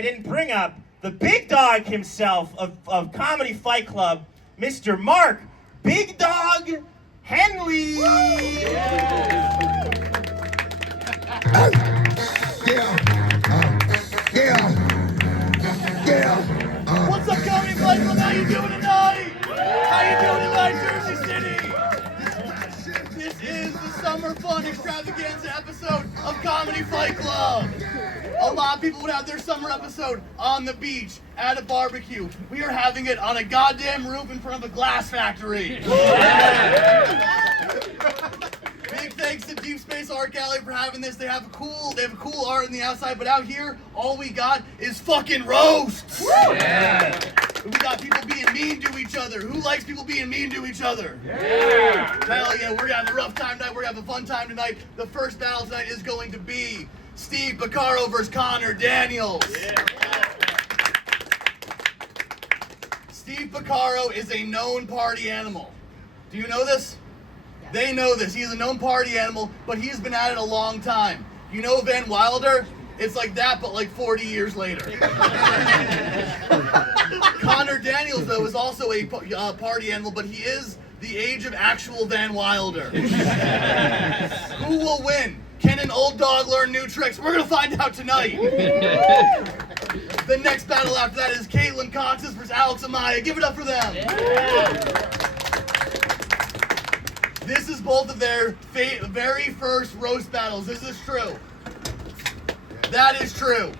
I didn't bring up the big dog himself of Comedy Fight Club, Mr. Mark Big Dog Henely. What's up, Comedy Fight Club? How you doing tonight? How you doing tonight, Jersey City? This is the Summer Fun Extravaganza episode of Comedy Fight Club. A lot of people would have their summer episode on the beach, at a barbecue. We are having it on a goddamn roof in front of a glass factory. Big thanks to Deep Space Art Gallery for having this. They have cool art on the outside, but out here, all we got is fucking roasts. Yeah. We got people being mean to each other. Who likes people being mean to each other? Yeah. Hell yeah, we're gonna have a rough time tonight. We're gonna have a fun time tonight. The first battle tonight is going to be Steve Pocaro versus Connor Daniels. Yeah. Steve Pocaro is a known party animal. Do you know this? Yeah. They know this. He's a known party animal, but he's been at it a long time. You know Van Wilder? It's like that, but like 40 years later. Connor Daniels, though, is also a party animal, but he is the age of actual Van Wilder. Who will win? Can an old dog learn new tricks? We're going to find out tonight. The next battle after that is Kaitlyn Kocses versus Amaya. Give it up for them. Yeah. This is both of their very first roast battles. This is true. That is true.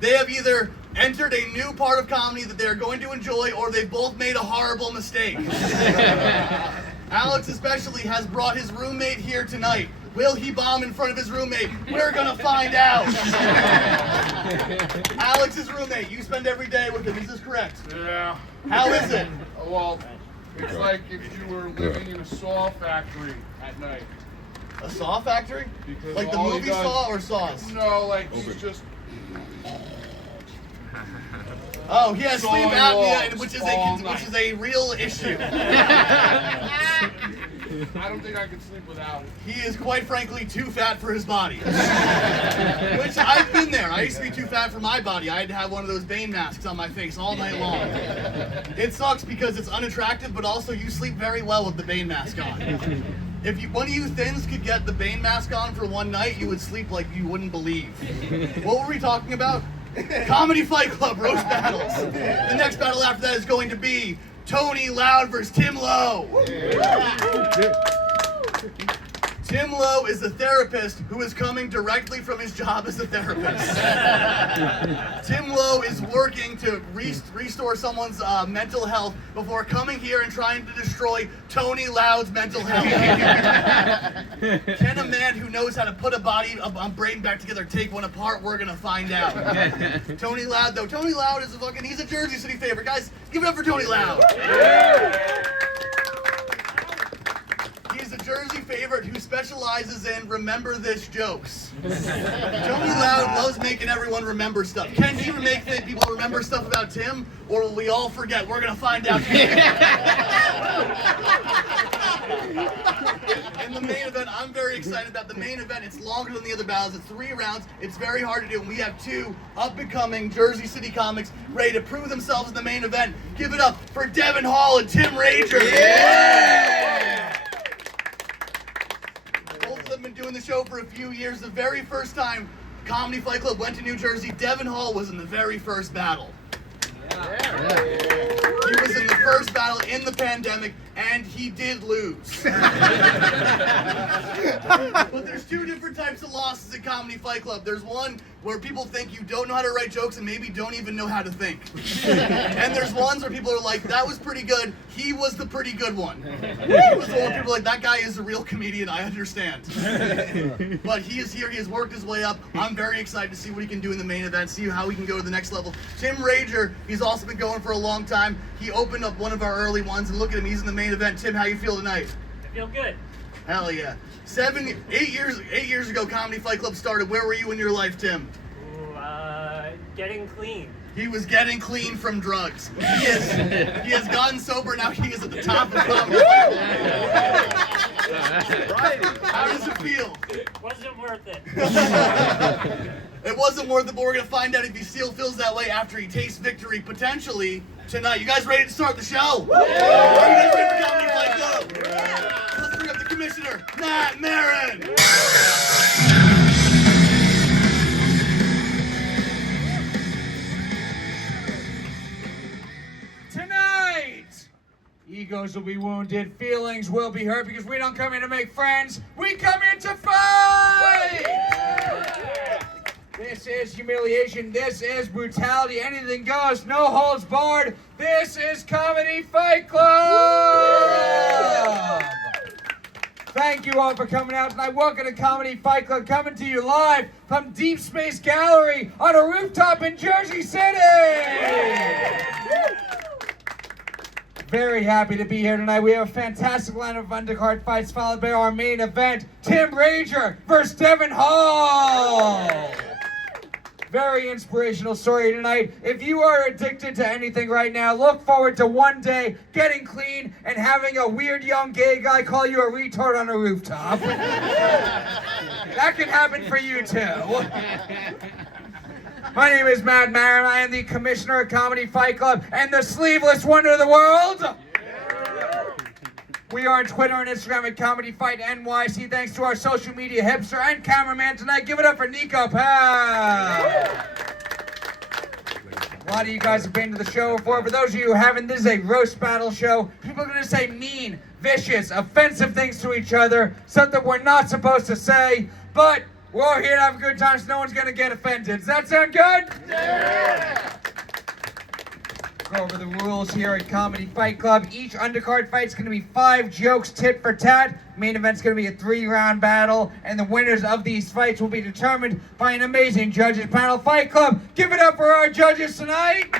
They have either entered a new part of comedy that they're going to enjoy, or they've both made a horrible mistake. Alex especially has brought his roommate here tonight. Will he bomb in front of his roommate? We're gonna find out. Alex's roommate, you spend every day with him, is this correct? Yeah. How is it? Well, it's like if you were living in a saw factory at night. A saw factory? Because like the movie Saw or Saws? No, like he's just... Oh, he has sleep apnea, which is a real issue. I don't think I could sleep without it. He is quite frankly too fat for his body. Which I've been there. I used to be too fat for my body. I had to have one of those Bane masks on my face all night long. It sucks because it's unattractive, but also you sleep very well with the Bane mask on. If one of you thins could get the Bane mask on for one night, you would sleep like you wouldn't believe. What were we talking about? Comedy Fight Club roast battles. The next battle after that is going to be Tony Lowe versus Tim Lowe. Tim Lowe is a therapist who is coming directly from his job as a therapist. Tim Lowe is working to restore someone's mental health before coming here and trying to destroy Tony Lowe's mental health. Can a man who knows how to put a brain back together take one apart? We're gonna find out. Tony Lowe, though. Tony Lowe is he's a Jersey City favorite. Guys, give it up for Tony Lowe. He's a Jersey favorite who specializes in remember this jokes. Tony Lowe loves making everyone remember stuff. Can he make people remember stuff about Tim, or will we all forget? We're gonna find out. In the main event, I'm very excited about the main event. It's longer than the other battles. It's 3 rounds. It's very hard to do. And we have 2 up-and-coming Jersey City comics ready to prove themselves in the main event. Give it up for Devon and Tim Rager. Yeah! Both of them have been doing the show for a few years. The very first time Comedy Fight Club went to New Jersey, Devon was in the very first battle. Yeah. He was in the first battle in the pandemic, and he did lose. But there's 2 different types of losses at Comedy Fight Club. There's one where people think you don't know how to write jokes and maybe don't even know how to think. And there's ones where people are like, that was pretty good. He was the pretty good one. He was the one where people are like, that guy is a real comedian, I understand. But he is here, he has worked his way up. I'm very excited to see what he can do in the main event, see how he can go to the next level. Tim Rager, he's also been going for a long time. He opened up one of our early ones, and look at him, he's in the main event. Tim, how you feel tonight? I feel good. Hell yeah. 8 years ago, Comedy Fight Club started. Where were you in your life, Tim? Ooh, getting clean. He was getting clean from drugs. He has gotten sober, now he is at the top of Comedy Fight Club. How does it feel? Wasn't worth it. It wasn't worth it, but we're going to find out if he still feels that way after he tastes victory, potentially, tonight. You guys ready to start the show? Are you guys ready for Comedy Fight Club? Let's bring up the commissioner, Maran. Tonight, egos will be wounded, feelings will be hurt, because we don't come here to make friends, we come here to fight! This is humiliation, this is brutality, anything goes, no holds barred, this is Comedy Fight Club! Thank you all for coming out tonight. Welcome to Comedy Fight Club, coming to you live from Deep Space Gallery on a rooftop in Jersey City! Very happy to be here tonight. We have a fantastic lineup of undercard fights, followed by our main event, Tim Rager versus Devon Hall. Very inspirational story tonight. If you are addicted to anything right now, look forward to one day getting clean and having a weird young gay guy call you a retard on a rooftop. That can happen for you too. My name is Maran. I am the commissioner of Comedy Fight Club and the sleeveless wonder of the world. We are on Twitter and Instagram at Comedy Fight NYC. Thanks to our social media hipster and cameraman tonight. Give it up for Niko. A lot of you guys have been to the show before. For those of you who haven't, this is a roast battle show. People are going to say mean, vicious, offensive things to each other. Something we're not supposed to say. But we're all here to have a good time, so no one's going to get offended. Does that sound good? Yeah! Go over the rules here at Comedy Fight Club. Each undercard fight's going to be 5 jokes tit for tat. Main event's going to be a 3-round battle, and the winners of these fights will be determined by an amazing judges panel. Fight Club, give it up for our judges tonight.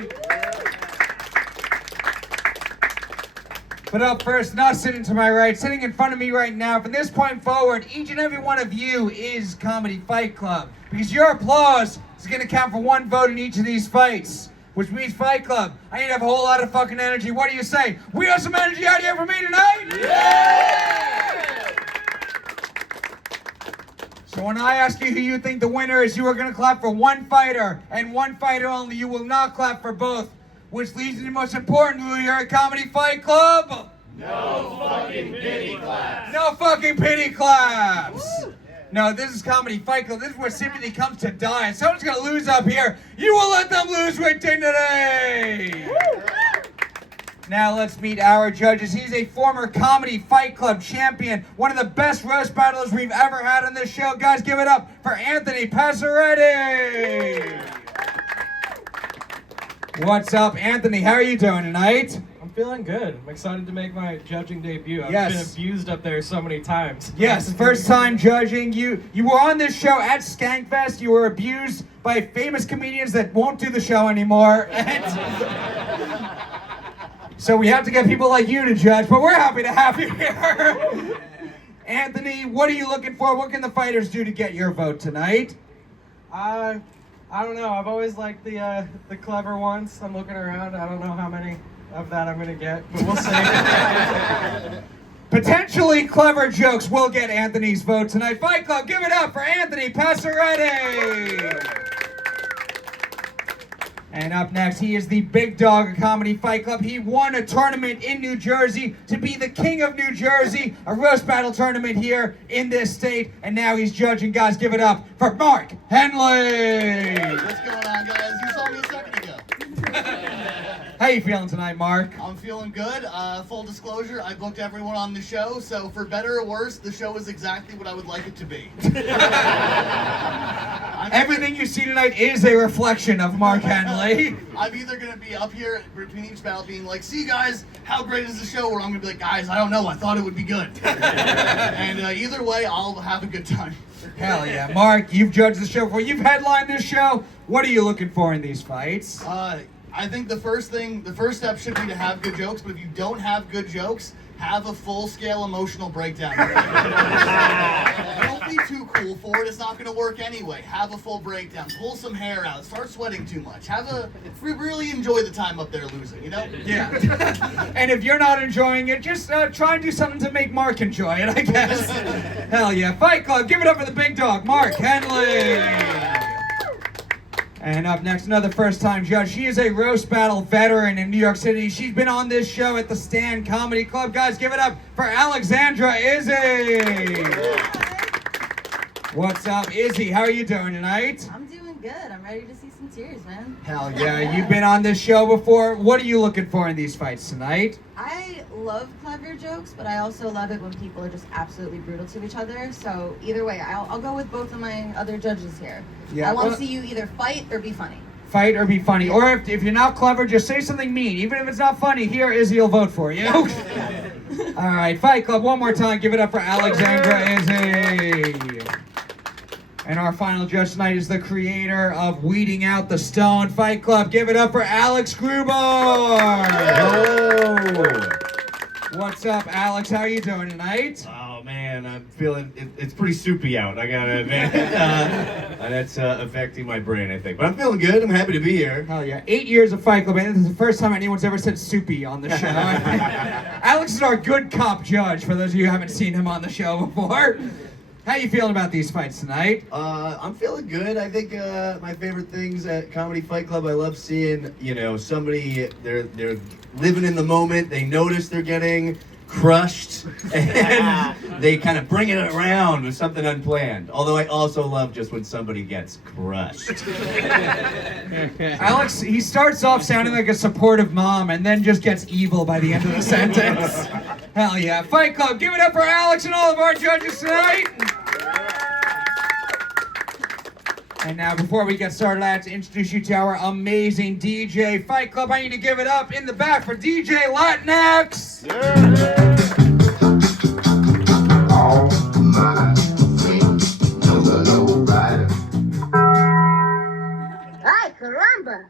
But up first, not sitting to my right, sitting in front of me right now, from this point forward, each and every one of you is Comedy Fight Club. Because your applause is going to count for 1 vote in each of these fights. Which means Fight Club, I need to have a whole lot of fucking energy. What do you say? We have some energy out here for me tonight? Yeah! So when I ask you who you think the winner is, you are going to clap for 1 fighter, and 1 fighter only. You will not clap for both. Which leads to the most important rule here at Comedy Fight Club. No fucking pity claps. No fucking pity claps. No, this is Comedy Fight Club. This is where sympathy comes to die. If someone's going to lose up here, you will let them lose with dignity. Now let's meet our judges. He's a former Comedy Fight Club champion, one of the best roast battlers we've ever had on this show. Guys, give it up for Anthony Passaretti. What's up, Anthony? How are you doing tonight? I'm feeling good. I'm excited to make my judging debut. I've Yes. been abused up there so many times. Yes, first time judging. You were on this show at Skankfest. You were abused by famous comedians that won't do the show anymore. And so we have to get people like you to judge, but we're happy to have you here. Anthony, what are you looking for? What can the fighters do to get your vote tonight? I don't know. I've always liked the clever ones. I'm looking around. I don't know how many of that I'm gonna get, but we'll see. Potentially clever jokes will get Anthony's vote tonight. Fight Club, give it up for Anthony Passaretti. And up next, he is the big dog of Comedy Fight Club. He won a tournament in New Jersey to be the king of New Jersey, a roast battle tournament here in this state, and now he's judging. Guys, give it up for Mark Henely. What's going on, guys? You saw me a second ago. How you feeling tonight, Mark? I'm feeling good. Full disclosure, I booked everyone on the show, so for better or worse, the show is exactly what I would like it to be. Everything you see tonight is a reflection of Mark Henely. I'm either going to be up here between each battle being like, see guys, how great is the show? Or I'm going to be like, guys, I don't know, I thought it would be good. And either way, I'll have a good time. Hell yeah. Mark, you've judged the show before. You've headlined this show. What are you looking for in these fights? I think the first step should be to have good jokes, but if you don't have good jokes, have a full-scale emotional breakdown. Don't be too cool for it. It's not going to work anyway. Have a full breakdown. Pull some hair out. Start sweating too much. Really enjoy the time up there losing, you know? Yeah. And if you're not enjoying it, just try and do something to make Mark enjoy it, I guess. Hell yeah. Fight Club, give it up for the big dog, Mark Henely. And up next, another first-time judge. She is a roast battle veteran in New York City. She's been on this show at the Stand Comedy Club. Guys, give it up for Alexandra Izzi. What's up, Izzy? How are you doing tonight? I'm doing good. I'm ready to see some tears, man. Hell yeah, you've been on this show before. What are you looking for in these fights tonight? I love clever jokes, but I also love it when people are just absolutely brutal to each other. So either way, I'll go with both of my other judges here. Yeah, I want to see you either fight or be funny. Fight or be funny. Or if you're not clever, just say something mean. Even if it's not funny, here, Izzy will vote for you. All right, Fight Club, one more time. Give it up for Alexandra Izzi. And our final judge tonight is the creator of Weeding Out the Stone. Fight Club, give it up for Alex Grubard. What's up, Alex? How are you doing tonight? Oh man, I'm feeling it's pretty soupy out. I gotta admit, and that's affecting my brain, I think. But I'm feeling good. I'm happy to be here. Hell yeah! 8 years of Fight Club, and this is the first time anyone's ever said soupy on the show. Alex is our good cop judge. For those of you who haven't seen him on the show before. How you feeling about these fights tonight? I'm feeling good. I think my favorite things at Comedy Fight Club, I love seeing, somebody, they're living in the moment, they notice they're getting crushed, and they kind of bring it around with something unplanned. Although I also love just when somebody gets crushed. Alex, he starts off sounding like a supportive mom and then just gets evil by the end of the sentence. Hell yeah. Fight Club, give it up for Alex and all of our judges tonight. And now, before we get started, I have to introduce you to our amazing DJ. Fight Club, I need to give it up in the back for DJ Latinx. All my friends know the low rider. Ay, caramba!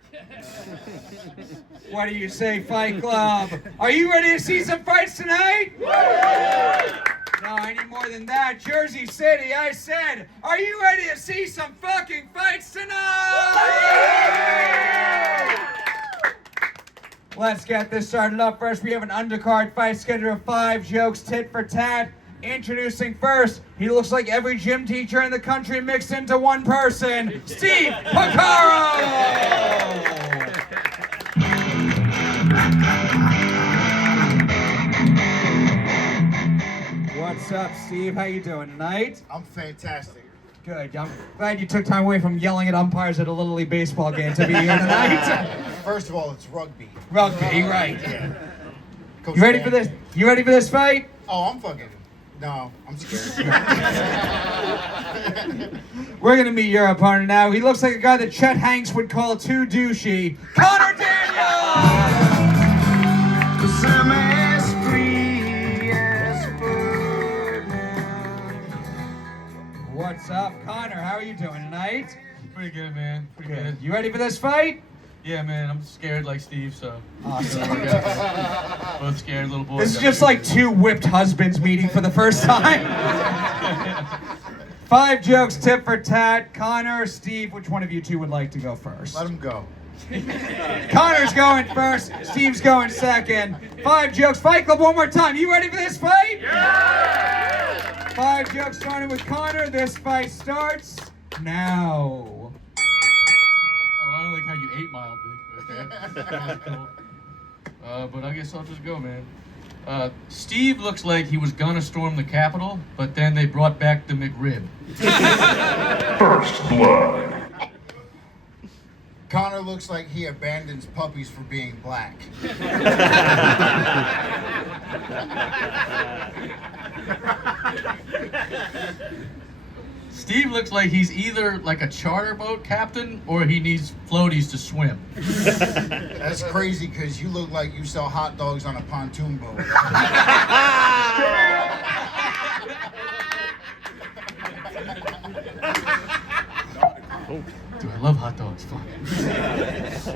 What do you say, Fight Club? Are you ready to see some fights tonight? No, I need more than that. Jersey City, I said, are you ready to see some fucking fights tonight? Let's get this started up. First, we have an undercard fight schedule of 5 jokes, tit for tat. Introducing first, he looks like every gym teacher in the country mixed into one person, Steve Pocaro! What's up, Steve? How you doing tonight? I'm fantastic. Good. I'm glad you took time away from yelling at umpires at a Little League baseball game to be here tonight. First of all, it's rugby. Rugby, right. Yeah. Coach You ready Dan. for this? You ready for this fight? Oh, I'm fucking... No, I'm scared. We're going to meet your opponent now. He looks like a guy that Chet Hanks would call too douchey. Connor Daniels! What's up, Connor? How are you doing tonight? Pretty good, man. Pretty good. You ready for this fight? Yeah, man. I'm scared like Steve, so. Awesome. Both scared little boys. This is just like 2 whipped husbands meeting for the first time. 5 jokes, tip for tat. Connor, Steve, which one of you 2 would like to go first? Let him go. Connor's going first. Steve's going second. 5 jokes. Fight Club one more time. You ready for this fight? Yeah! 5 jokes starting with Connor. This fight starts now. Oh, I don't like how you 8-mile, bitch. That was cool. But I guess I'll just go, man. Steve looks like he was gonna storm the Capitol, but then they brought back the McRib. First blood. Connor looks like he abandons puppies for being black. Steve looks like he's either like a charter boat captain or he needs floaties to swim. That's crazy because you look like you sell hot dogs on a pontoon boat. Dude, I love hot dogs. Fuck.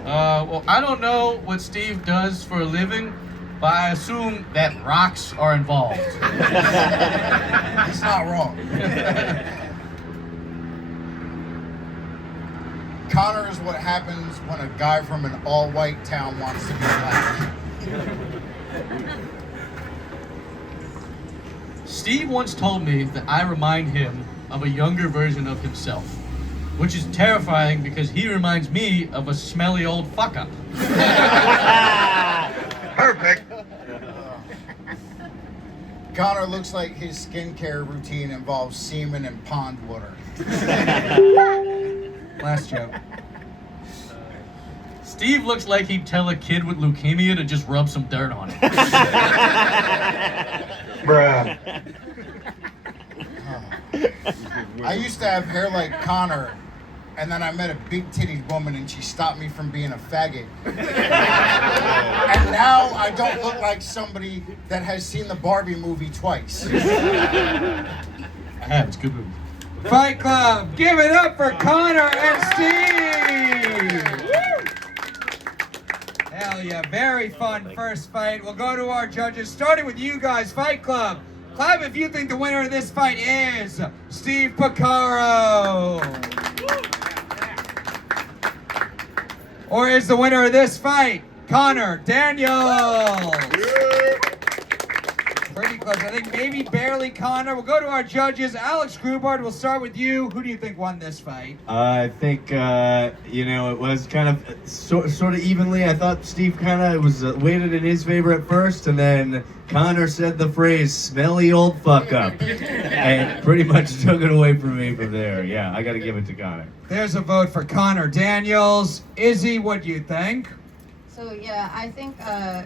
Well, I don't know what Steve does for a living, but I assume that rocks are involved. He's not wrong. Connor is what happens when a guy from an all-white town wants to be black. Steve once told me that I remind him of a younger version of himself. which is terrifying because he reminds me of a smelly old fuck up. Perfect. Connor looks like his skincare routine involves semen and pond water. Last joke. Steve looks like he'd tell a kid with leukemia to just rub some dirt on it. Bruh. I used to have hair like Connor, and then I met a big-titted woman and she stopped me from being a faggot. And now I don't look like somebody that has seen the Barbie movie twice. I have, it's a good movie. Fight Club, give it up for Connor and Steve! Hell yeah, very fun first fight. We'll go to our judges, starting with you guys, Fight Club. Clap if you think the winner of this fight is Steve Pocaro. Or is the winner of this fight Connor Daniels? Pretty close. I think maybe barely Connor. We'll go to our judges. Alex Grubard, we'll start with you. Who do you think won this fight? I think, it was kind of sort of evenly. I thought Steve kind of was weighted in his favor at first, and then Connor said the phrase, smelly old fuck up, and pretty much took it away from me from there. Yeah, I got to give it to Connor. There's a vote for Connor Daniels. Izzy, what do you think? So yeah, I think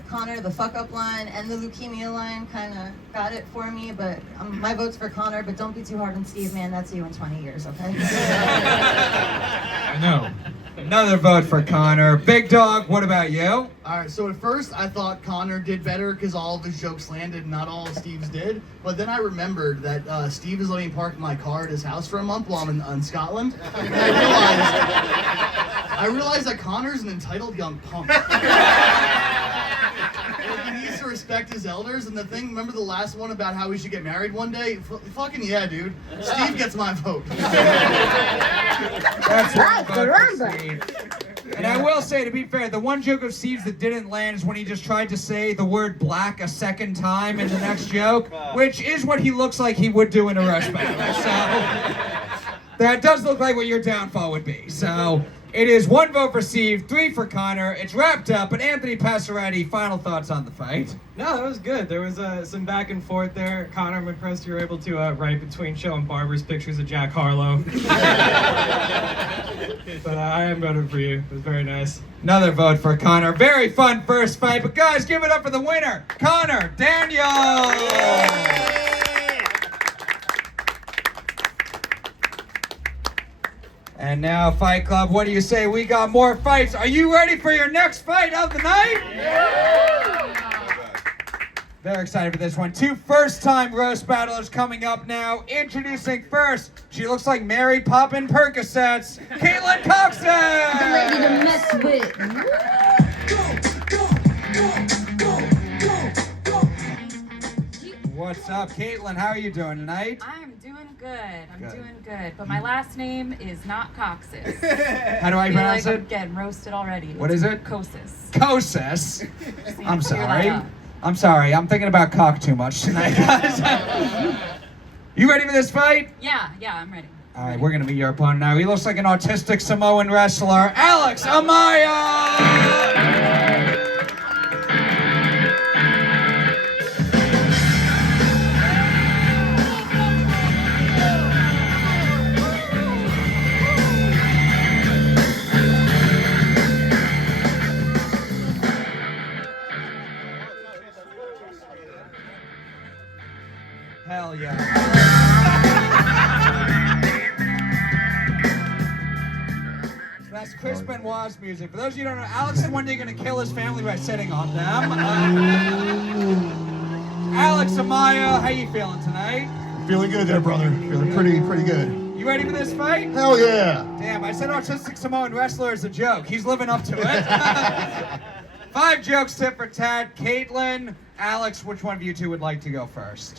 Connor, the fuck up line and the leukemia line kind of got it for me, but my vote's for Connor, but don't be too hard on Steve, man. That's you in 20 years, okay? I know. Another vote for Connor. Big Dog, what about you? All right, so at first I thought Connor did better because all of his jokes landed, not all of Steve's did. But then I remembered that Steve is letting me park my car at his house for a month while I'm in Scotland. And I realized that Connor's an entitled young punk. He needs to respect his elders. And the thing, remember the last one about how we should get married one day? Fucking yeah, dude. Steve gets my vote. That's one vote for Steve. And I will say, to be fair, the one joke of Steve's that didn't land is when he just tried to say the word black a second time in the next joke, which is what he looks like he would do in a roast battle. So that does look like what your downfall would be. So it is 1 vote for Steve, 3 for Connor. It's wrapped up, but Anthony Passaretti, final thoughts on the fight? No, that was good. There was some back and forth there. Connor, I'm impressed you were able to write between showing Barbara's pictures of Jack Harlow. But I am voting for you. It was very nice. Another vote for Connor. Very fun first fight, but guys, give it up for the winner, Connor Daniels! And now, Fight Club, what do you say? We got more fights. Are you ready for your next fight of the night? Yeah! Very excited for this one. 2 first-time roast battlers coming up now. Introducing first, she looks like Mary Poppin' Percocets, Kaitlyn Kocses! The lady to mess with. What's up, Kaitlyn? How are you doing tonight? I'm doing good. I'm doing good. But my last name is not Kocses. How do I pronounce like it? I'm getting roasted already. What is it? Kocses. Kocses? I'm Clear sorry. that up. I'm sorry. I'm thinking about cock too much tonight, guys. You ready for this fight? Yeah, I'm ready. All right, we're going to meet your opponent now. He looks like an autistic Samoan wrestler, Alex Amaya! Hell yeah. That's Chris Benoit's music. For those of you who don't know, Alex is one day going to kill his family by sitting on them. Alex Amaya, how you feeling tonight? Feeling good there, brother. Feeling pretty good. You ready for this fight? Hell yeah. Damn, I said autistic Samoan wrestler is a joke. He's living up to it. 5 jokes tip for Tad. Kaitlyn, Alex, which one of you two would like to go first?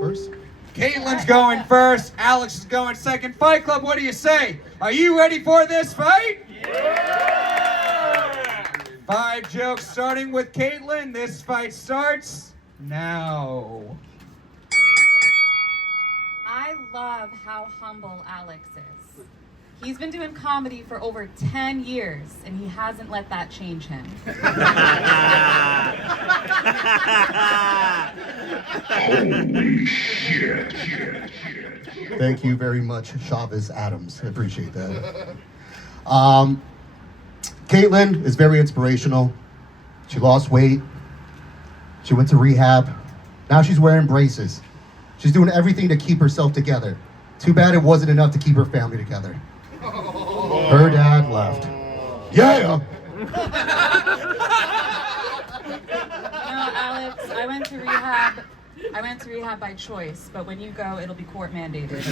First? Kaitlyn's going first. Alex is going second. Fight Club, what do you say? Are you ready for this fight? Yeah! 5 jokes starting with Kaitlyn. This fight starts now. I love how humble Alex is. He's been doing comedy for over 10 years, and he hasn't let that change him. Holy shit. Thank you very much, Chavez Adams. I appreciate that. Kaitlyn is very inspirational. She lost weight. She went to rehab. Now she's wearing braces. She's doing everything to keep herself together. Too bad it wasn't enough to keep her family together. Her dad left. Yeah! No, Alex, I went to rehab. I went to rehab by choice, but when you go, it'll be court mandated.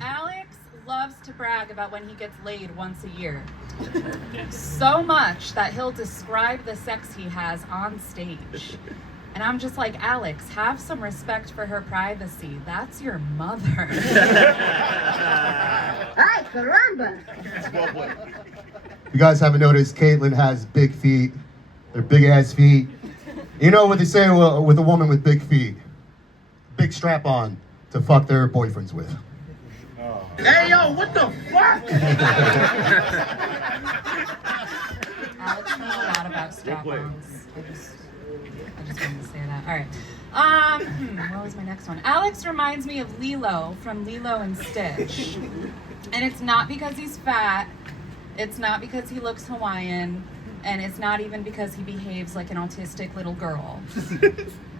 Alex loves to brag about when he gets laid once a year. So much that he'll describe the sex he has on stage. And I'm just like, Alex, have some respect for her privacy. That's your mother. Ay, caramba. You guys haven't noticed, Kaitlyn has big feet. They're big ass feet. You know what they say with a woman with big feet? Big strap on to fuck their boyfriends with. Hey, yo, what the fuck? Alex knows a lot about strap-ons. I just wanted to say that. All right. What was my next one? Alex reminds me of Lilo from Lilo and Stitch. And it's not because he's fat. It's not because he looks Hawaiian. And it's not even because he behaves like an autistic little girl.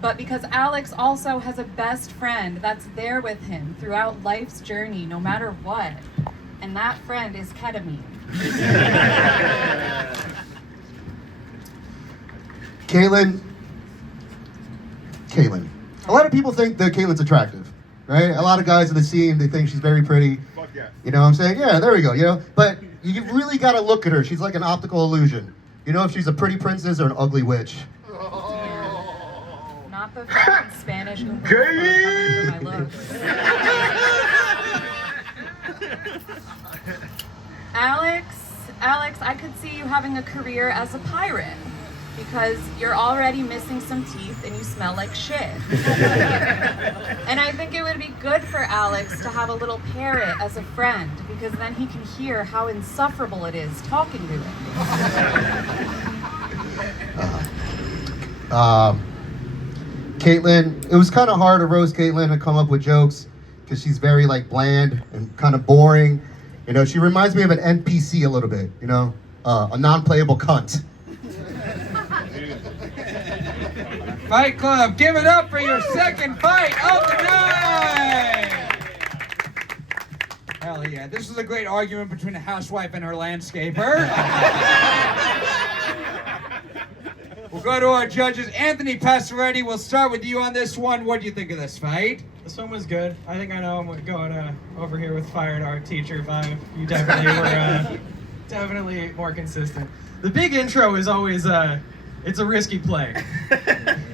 But because Alex also has a best friend that's there with him throughout life's journey, no matter what. And that friend is ketamine. Kaitlyn. A lot of people think that Kaitlyn's attractive, right? A lot of guys in the scene, they think she's very pretty. Fuck yeah. You know what I'm saying? Yeah, there we go, you know? But you really gotta look at her. She's like an optical illusion. You know if she's a pretty princess or an ugly witch. Not the fucking Spanish coming for my looks. Alex, I could see you having a career as a pirate because you're already missing some teeth and you smell like shit. And I think it would be good for Alex to have a little parrot as a friend because then he can hear how insufferable it is talking to him. Kaitlyn, it was kind of hard to roast Kaitlyn and come up with jokes because she's very like bland and kind of boring. You know, she reminds me of an NPC a little bit, you know, a non-playable cunt. Fight Club, give it up for your second fight of the night! Hell yeah, this was a great argument between a housewife and her landscaper. We'll go to our judges. Anthony Passaretti, we'll start with you on this one. What do you think of this fight? This one was good. I think I know I'm going over here with fired art teacher vibe. You definitely were definitely more consistent. The big intro is always it's a risky play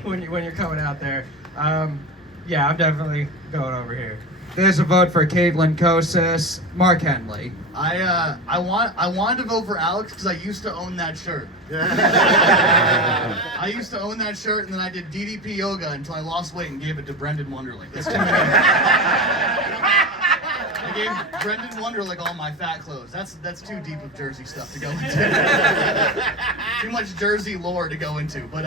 when you're coming out there. Yeah, I'm definitely going over here. There's a vote for Kaitlyn Kocses. Mark Henely. I wanted to vote for Alex because I used to own that shirt. I used to own that shirt, and then I did DDP yoga until I lost weight and gave it to Brendan Wonderlick. That's too many. I gave Brendan Wonderlick all my fat clothes. That's too deep of Jersey stuff to go into. Too much Jersey lore to go into. But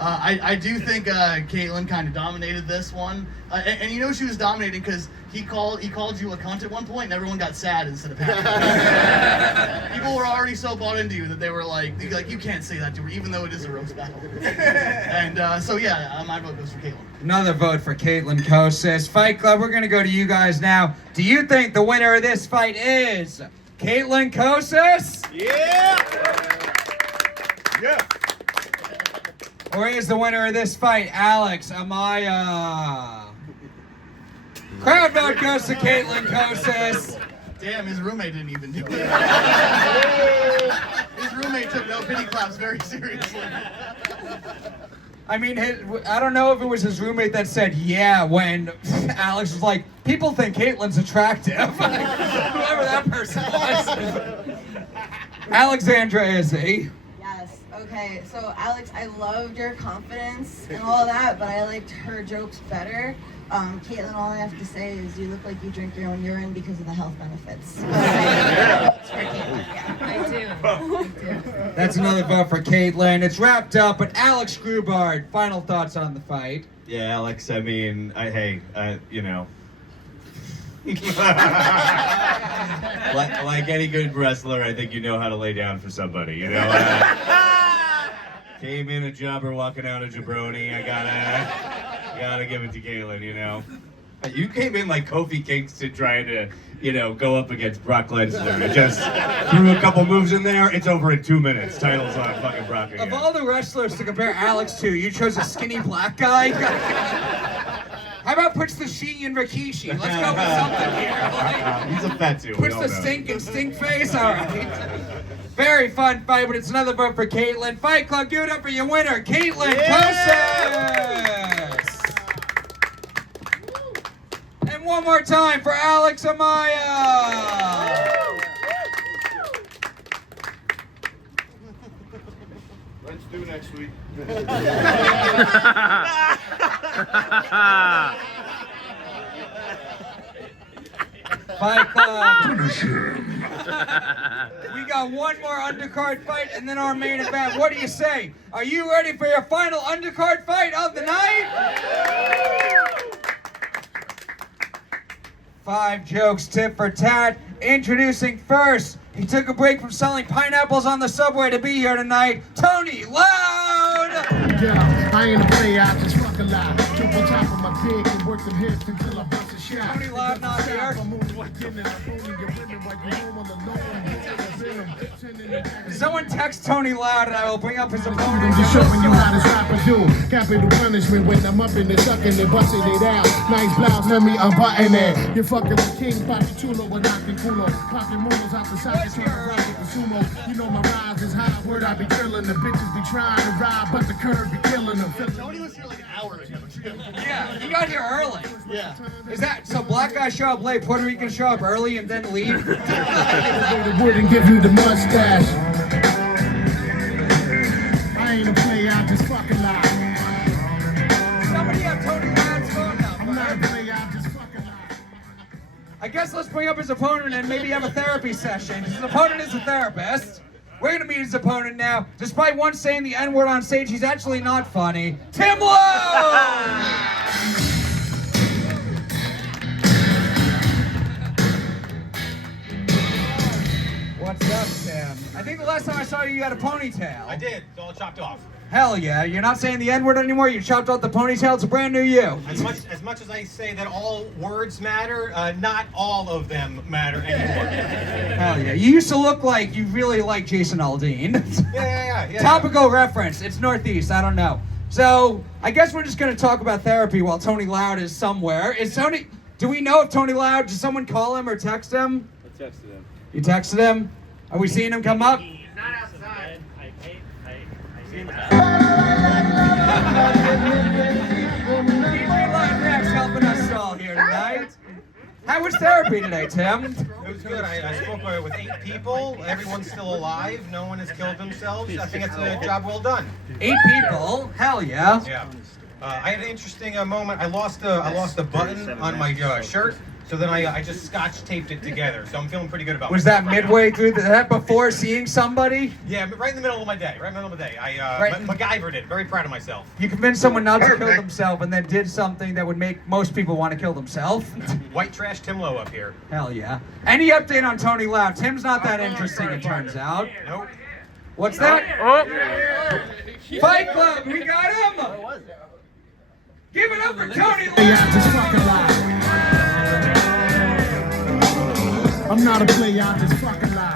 I do think Kaitlyn kind of dominated this one, and you know she was dominating because he called you a cunt at one point, and everyone got sad instead of happy. People were already so bought into you that they were like you can't say that to her, even though it is a roast battle. And so yeah, my vote goes for Kaitlyn. Another vote for Kaitlyn Kocses. Fight Club, we're gonna go to you guys now. Do you think the winner of this fight is Kaitlyn Kocses? Yeah. Yeah. Or is the winner of this fight Alex Amaya? Crowd vote goes to Kaitlyn Kocses. Damn, his roommate didn't even do it. His roommate took no pity claps very seriously. I mean, I don't know if it was his roommate that said yeah when Alex was like, people think Kaitlyn's attractive. Whoever that person was. Alexandra Izzi. Yes, okay, so Alex, I loved your confidence and all that, but I liked her jokes better. Kaitlyn, all I have to say is you look like you drink your own urine because of the health benefits. It's for Kaitlyn, yeah. I do. That's another vote for Kaitlyn. It's wrapped up, but Alex Grubard, final thoughts on the fight. Yeah, Alex, I mean, you know. like any good wrestler, I think you know how to lay down for somebody, you know? Came in a jobber, walking out a jabroni. I gotta give it to Kaitlyn, you know? You came in like Kofi Kingston trying to, you know, go up against Brock Lesnar. You just threw a couple moves in there, it's over in 2 minutes. Title's on fucking Brock again. Of all the wrestlers to compare Alex to, you chose a skinny black guy? How about puts the Shi and Rikishi? Let's go with something here. Like, he's a fat too. Puts the stink and stink face? All right. Very fun fight, but it's another vote for Kaitlyn. Fight Club, give it up for your winner, Kaitlyn Kocses. And one more time for Alex Amaya. Let's do next week. Fight Club. We got one more undercard fight and then our main event. What do you say? Are you ready for your final undercard fight of the night? 5 jokes, tit for tat. Introducing first, he took a break from selling pineapples on the subway to be here tonight, Tony Lowe! Yeah, I ain't a player, I just fuck a lot. Jump on top of my dick and work them hips until I bust a shot. Tony Lowe not here. Someone text Tony Lowe and I will bring up his opponent. Just showing you how this rapper do. Capital punishment when I'm up in the sucking and busting it out. Nice blouse, let me unbutton it. You're fucking with King Papi Chulo with knocking culo. Popping monos out the socket, trying to rock with the sumo. You know my rise is high, word I be killing. The bitches be trying to ride, but the curve be killing them. Tony was here like hours ago. Yeah, he got here early. Yeah. Is that so? Black guys show up late, Puerto Ricans show up early, and then leave. They wouldn't give you the mustache. I ain't a player, I just fucking lie. Somebody have Tony Lowe's phone number. I'm not a player, I just fucking lie. I guess let's bring up his opponent and maybe have a therapy session. His opponent is a therapist. We're gonna meet his opponent now. Despite once saying the N-word on stage, he's actually not funny. Tim Lowe! What's up, Tim? I think the last time I saw you, you had a ponytail. I did. It's all chopped off. Hell yeah. You're not saying the N-word anymore. You chopped off the ponytail. It's a brand new you. As much as I say that all words matter, not all of them matter anymore. Hell yeah. You used to look like you really like Jason Aldean. Yeah. Topical reference. It's Northeast. I don't know. So I guess we're just going to talk about therapy while Tony Lowe is somewhere. Is Tony... Do we know if Tony Lowe... Did someone call him or text him? I texted him. You texted him? Are we seeing him come up? He's not outside. I see him. Rex helping us all here tonight. How was therapy today, Tim? It was good. I spoke with 8 people. Everyone's still alive. No one has killed themselves. I think it's a job well done. 8 people? Hell yeah. Yeah. I had an interesting moment. I lost a button on my shirt. So then I just scotch taped it together. So I'm feeling pretty good about it. Was that midway through that before seeing somebody? Yeah, right in the middle of my day. I MacGyvered it. Very proud of myself. You convinced someone not to kill themselves and then did something that would make most people want to kill themselves? White trash Tim Lowe up here. Hell yeah. Any update on Tony Lowe? Tim's not that interesting, it turns out. Nope. What's that? Oh. Fight Club, we got him! Give it up for Tony Lowe! I'm not a player, I just fucking lie.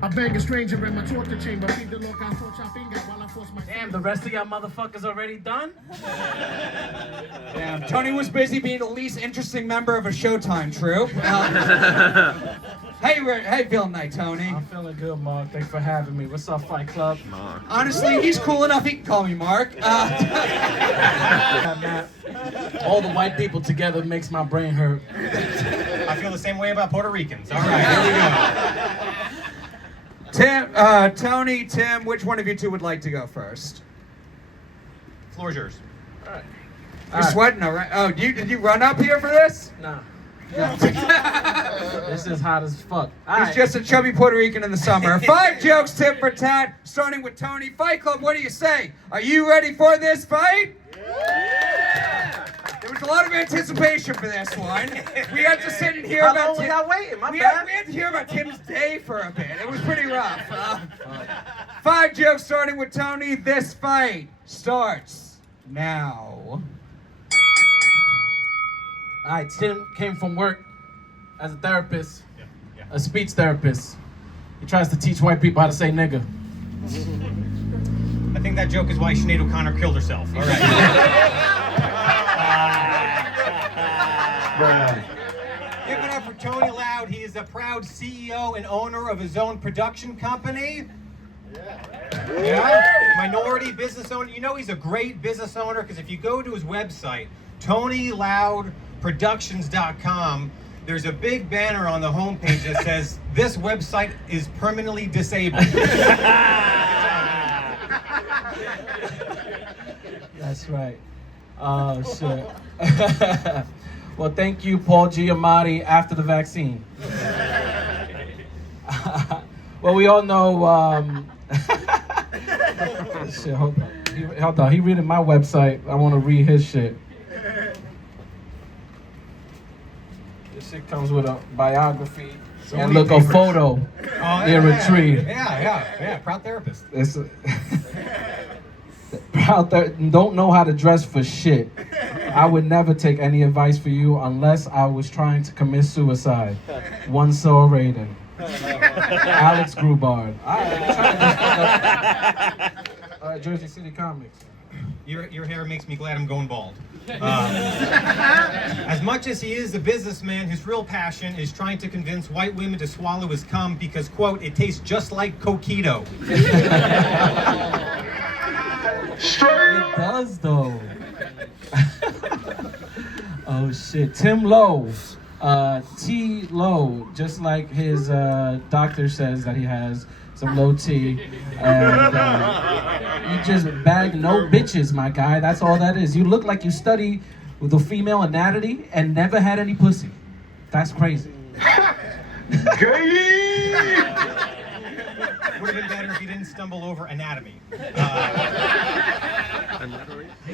I bang a stranger in my torture chamber. Feed the look, I torch our finger while I force my... Damn, the rest of y'all motherfuckers already done? Damn, Tony was busy being the least interesting member of a Showtime troupe. Hey, feeling night, Tony? I'm feeling good, Mark. Thanks for having me. What's up, Fight Club? Mark. Honestly, he's cool enough. He can call me Mark. All the white people together makes my brain hurt. I feel the same way about Puerto Ricans. All right, here we go. Tony, Tim, which one of you two would like to go first? Floor's yours. All right. You're sweating, all right? Oh, did you run up here for this? Nah. This is hot as fuck. He's just a chubby Puerto Rican in the summer. 5 jokes, tit for tat, starting with Tony. Fight Club, what do you say? Are you ready for this fight? Yeah! There was a lot of anticipation for this one. We had to sit and hear about Tim. We had to hear about Tim's day for a bit. It was pretty rough. 5 jokes, starting with Tony. This fight starts now. All right, Tim came from work as a therapist, a speech therapist. He tries to teach white people how to say nigga. I think that joke is why Sinead O'Connor killed herself. All right. Give it up for Tony Lowe. He is a proud CEO and owner of his own production company. Yeah. Minority business owner. You know he's a great business owner because if you go to his website, TonyLoudProductions.com, there's a big banner on the homepage that says, "This website is permanently disabled." That's right. Oh, shit. Well, thank you, Paul Giamatti, after the vaccine. Well, we all know... shit, hold on. He reading my website. I want to read his shit. This shit comes with a biography and look, a photo near a tree. Yeah. Proud therapist. It's don't know how to dress for shit. I would never take any advice for you unless I was trying to commit suicide. 1 star rating. Alex Grubard. Jersey City Comics. Your hair makes me glad I'm going bald. As much as he is a businessman, his real passion is trying to convince white women to swallow his cum because, quote, it tastes just like coquito. It does, though. Oh, shit. Tim Lowe. T. Lowe, just like his doctor says that he has some low T. And you just bag no bitches, my guy. That's all that is. You look like you study with the female anatomy and never had any pussy. That's crazy. Would have been better if he didn't stumble over anatomy.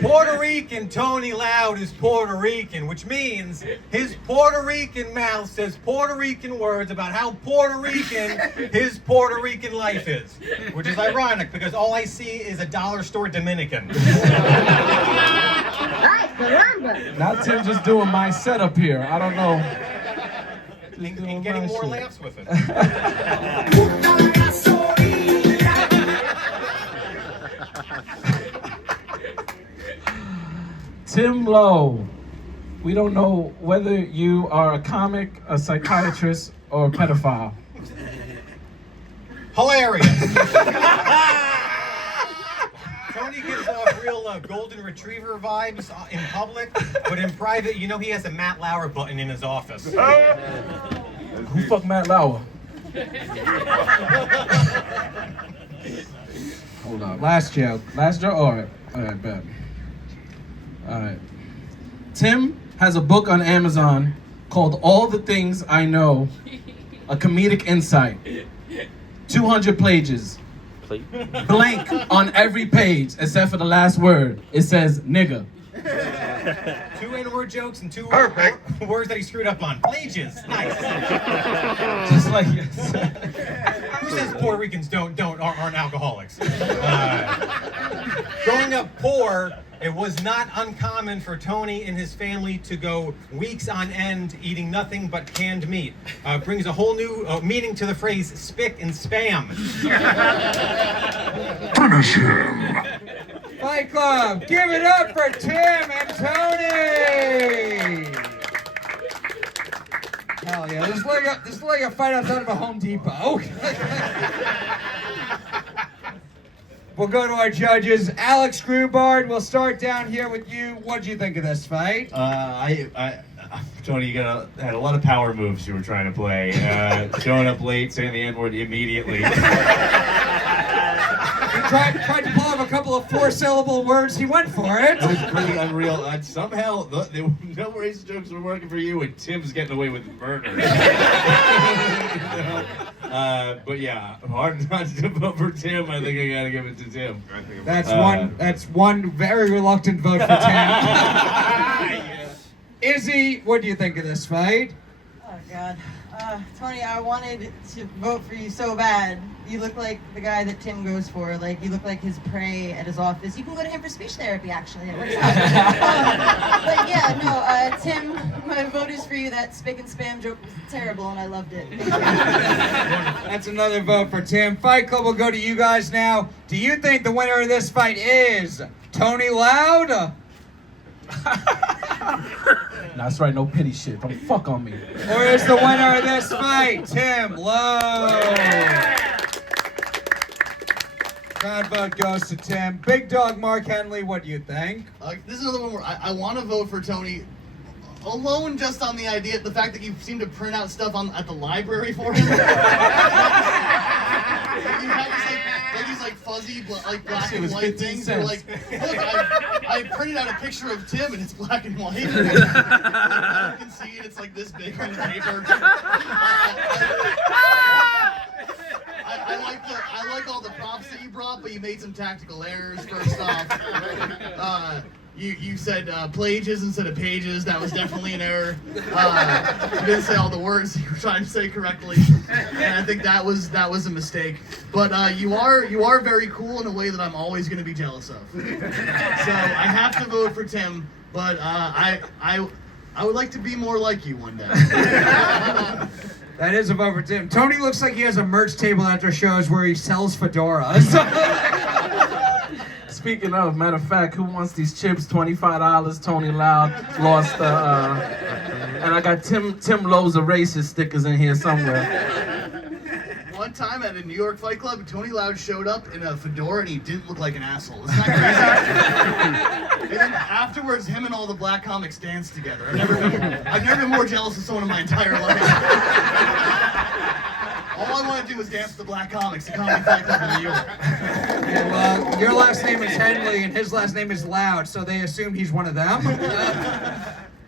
Puerto Rican Tony Loud is Puerto Rican, which means his Puerto Rican mouth says Puerto Rican words about how Puerto Rican his Puerto Rican life is. Which is ironic because all I see is a dollar store Dominican. Now Tim's just doing my setup here. I don't know. And getting more laughs with it. Tim Lowe, we don't know whether you are a comic, a psychiatrist, or a pedophile. Hilarious. Tony gives off real golden retriever vibes in public, but in private, you know he has a Matt Lauer button in his office. Who fucked Matt Lauer? Hold on. Last joke. All right, bet. All right. Tim has a book on Amazon called All the Things I Know, a comedic insight. 200 pages. Blank on every page except for the last word. It says nigga. 2 N-word jokes and 2 words that he screwed up on. Pages. Nice. Just like who says Puerto Ricans aren't alcoholics? Growing up poor, it was not uncommon for Tony and his family to go weeks on end eating nothing but canned meat. Brings a whole new meaning to the phrase spick and spam. Finish him. Fight Club, give it up for Tim and Tony! Hell yeah, this is like a fight outside of a Home Depot. We'll go to our judges. Alex Grubard, we'll start down here with you. What'd you think of this fight? Tony, you had a lot of power moves you were trying to play. Showing up late, saying the N-word immediately. You tried to pull off a couple of 4-syllable words, he went for it. It was pretty unreal. Somehow, no racist jokes were working for you, and Tim's getting away with murder. But yeah, hard not to vote for Tim. I think I gotta give it to Tim. That's one very reluctant vote for Tim. Izzy, what do you think of this fight? Oh God, Tony, I wanted to vote for you so bad. You look like the guy that Tim goes for. Like you look like his prey at his office. You can go to him for speech therapy. Actually, it works out. But yeah, no, Tim, my vote is for you. That spick and spam joke was terrible, and I loved it. That's another vote for Tim. Fight Club will go to you guys now. Do you think the winner of this fight is Tony Loud? That's right, no pity shit. Don't fuck on me. Or is the winner of this fight Tim Lowe? That vote goes to Tim. Big Dog Mark Henely, what do you think? This is another one where I want to vote for Tony. Alone just on the idea, the fact that you seem to print out stuff at the library for him. You have these like fuzzy, like black and white things. You're like, look, I printed out a picture of Tim and it's black and white. You can see it, it's like this big on the paper. I like all the props that you brought, but you made some tactical errors first off. You said plages instead of pages. That was definitely an error. You didn't say all the words you were trying to say correctly, and I think that was a mistake. But you are very cool in a way that I'm always going to be jealous of. So I have to vote for Tim, but I would like to be more like you one day. That is a vote for Tim. Tony looks like he has a merch table after shows where he sells fedoras. Speaking of, matter of fact, who wants these chips? $25. Tony Loud lost and I got Tim Lowe's a racist stickers in here somewhere. One time at a New York Fight Club, Tony Loud showed up in a fedora and he didn't look like an asshole. Isn't that crazy? And then afterwards, him and all the black comics danced together. I've never been more jealous of someone in my entire life. All I want to do is dance with the black comics at Comedy Fight Club in New York. Yeah, well, your last name is Henley and his last name is Loud, so they assume he's one of them.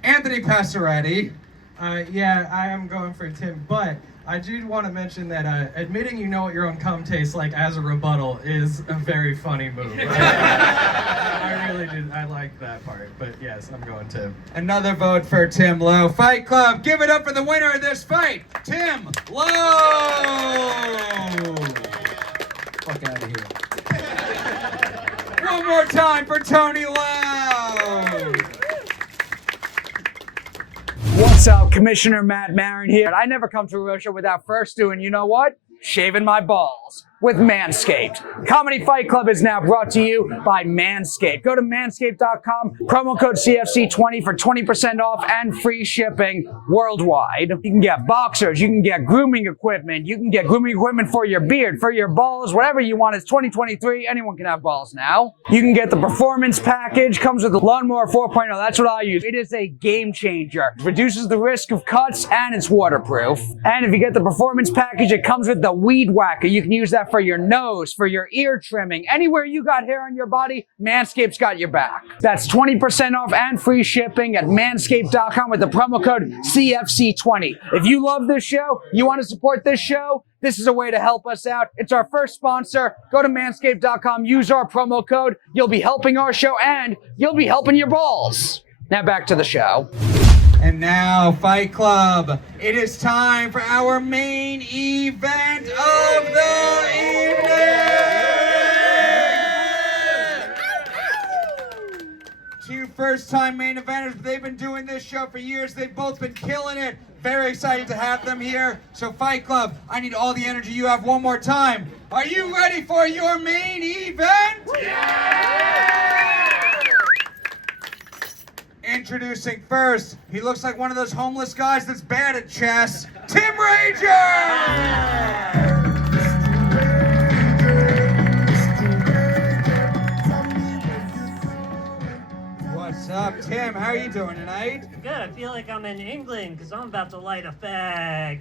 Anthony Passaretti. Yeah, I am going for Tim, but I do want to mention that admitting you know what your own cum tastes like as a rebuttal is a very funny move. I really did. I like that part, but yes, I'm going Tim. Another vote for Tim Lowe. Fight Club, give it up for the winner of this fight, Tim Lowe! Fuck out of here. One more time for Tony Lowe! What's up, Commissioner Matt Maran here. I never come to a real show without first doing, you know what? Shaving my balls with Manscaped. Comedy Fight Club is now brought to you by Manscaped. Go to manscaped.com, promo code CFC20 for 20% off and free shipping worldwide. You can get boxers, you can get grooming equipment, you can get grooming equipment for your beard, for your balls, whatever you want. It's 2023, anyone can have balls now. You can get the performance package, comes with the Lawnmower 4.0, that's what I use. It is a game changer. It reduces the risk of cuts and it's waterproof. And if you get the performance package, it comes with the Weed Whacker. You can use that for your nose, for your ear trimming, anywhere you got hair on your body, Manscaped's got your back. That's 20% off and free shipping at manscaped.com with the promo code CFC20. If you love this show, you want to support this show, this is a way to help us out. It's our first sponsor. Go to manscaped.com, use our promo code. You'll be helping our show and you'll be helping your balls. Now back to the show. And now, Fight Club, it is time for our main event of the evening! Two first-time main eventers. They've been doing this show for years. They've both been killing it. Very excited to have them here. So, Fight Club, I need all the energy you have one more time. Are you ready for your main event? Yeah! Introducing first, he looks like one of those homeless guys that's bad at chess, Tim Rager! What's up, Tim? How are you doing tonight? Good. I feel like I'm in England because I'm about to light a fag.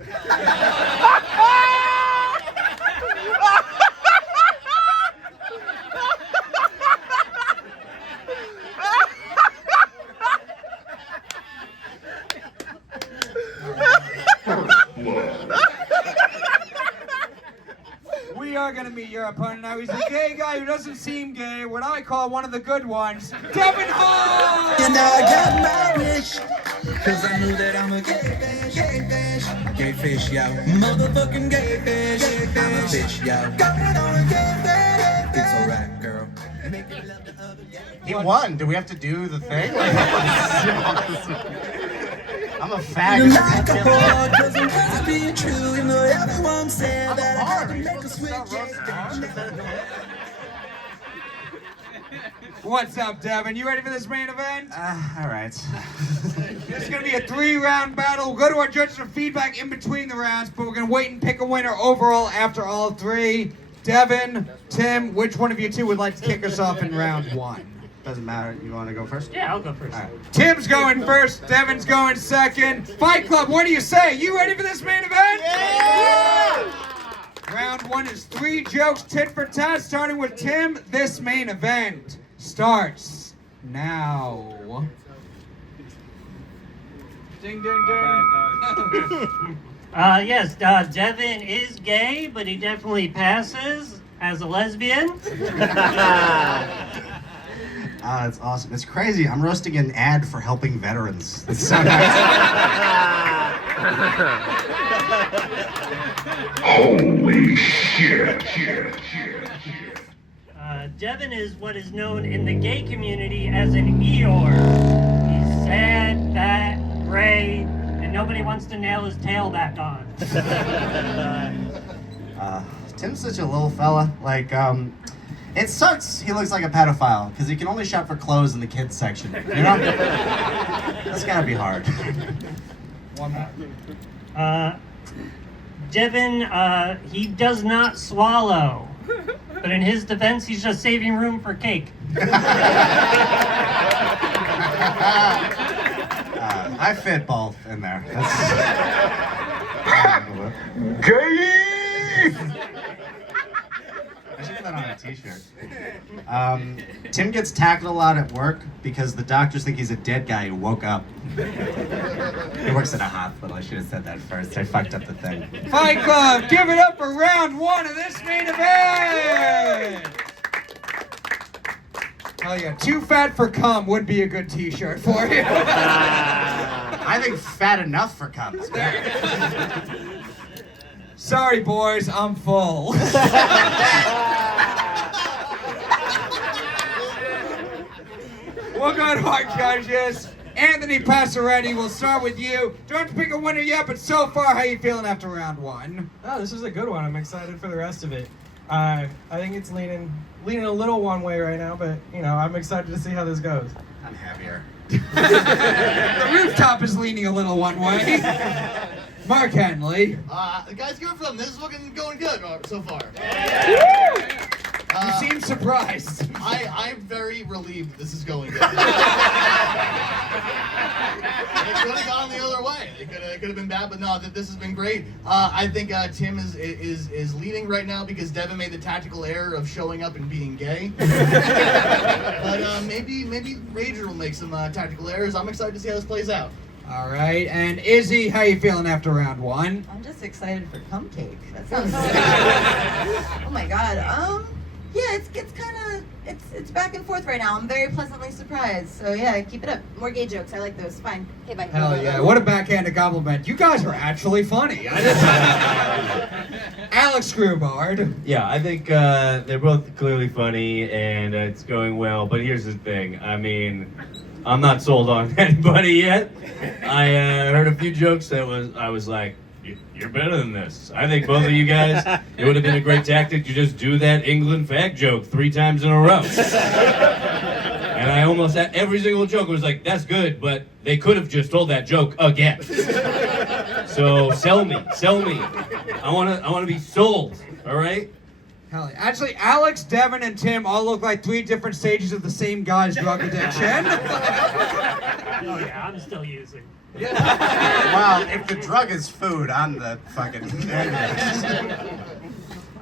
are gonna meet your opponent now. He's a gay guy who doesn't seem gay, what I call one of the good ones, Devon Hall! And now I got my wish, cause I knew that I'm a gay fish, yo. Motherfucking gay fish, I'm a fish, yo. It's alright, girl. He won. Do we have to do the thing? I'm a faggot. What's up, Devon? You ready for this main event? All right. This is going to be a 3-round battle. We'll go to our judges for feedback in between the rounds, but we're going to wait and pick a winner overall after all 3. Devon, Tim, which one of you two would like to kick us off in round 1? Doesn't matter. You want to go first? Yeah, I'll go first. All right. Tim's going first, Devon's going second. Fight Club, what do you say? You ready for this main event? Yeah! Round 1 is 3 jokes, tit for tat, starting with Tim. This main event starts now. Ding, ding, ding. Yes, Devon is gay, but he definitely passes as a lesbian. That's awesome. It's crazy. I'm roasting an ad for helping veterans. That's so nice. Holy shit. Devon is what is known in the gay community as an Eeyore. He's sad, fat, gray, and nobody wants to nail his tail back on. Tim's such a little fella. Like, it sucks he looks like a pedophile because he can only shop for clothes in the kids section. You know? That's gotta be hard. One more. Devon, he does not swallow. But in his defense, he's just saving room for cake. I fit both in there. Gay! I should put that on a t-shirt. Tim gets tackled a lot at work because the doctors think he's a dead guy who woke up. He works at a hospital. I should have said that first. I fucked up the thing. Fight Club, give it up for round 1 of this main event! Oh yeah, too fat for cum would be a good t-shirt for you. I think fat enough for cum is great. Sorry boys, I'm full. We'll go to our judges. Anthony Passaretti, we'll start with you. Don't have to pick a winner yet, but so far, how you feeling after round 1? Oh, this is a good one. I'm excited for the rest of it. I think it's leaning a little one way right now, but you know, I'm excited to see how this goes. I'm happier. The rooftop is leaning a little one way. Mark Henely. Guys, good for them. This is fucking going good so far. You seem surprised. I'm very relieved this is going good. It could have gone the other way. It could have been bad, but no, this has been great. I think Tim is leading right now because Devon made the tactical error of showing up and being gay. But maybe Rager will make some tactical errors. I'm excited to see how this plays out. All right, and Izzy, how you feeling after round 1? I'm just excited for cum cake. That sounds oh my god. Yeah, it's kind of it's back and forth right now. I'm very pleasantly surprised. So yeah, keep it up. More gay jokes. I like those. Fine. Okay, bye. Hell yeah! What a backhanded compliment. You guys are actually funny. Alex Grubard. Yeah, I think they're both clearly funny and it's going well. But here's the thing. I mean, I'm not sold on anybody yet. I heard a few jokes that I was like, you're better than this. I think both of you guys, it would have been a great tactic to just do that England fag joke 3 times in a row. And I almost had every single joke was like, that's good, but they could have just told that joke again. So sell me. I wanna be sold, all right? Hell yeah. Actually, Alex, Devon, and Tim all look like 3 different stages of the same guy's drug addiction. Oh yeah, I'm still using. Well, if the drug is food, I'm the fucking...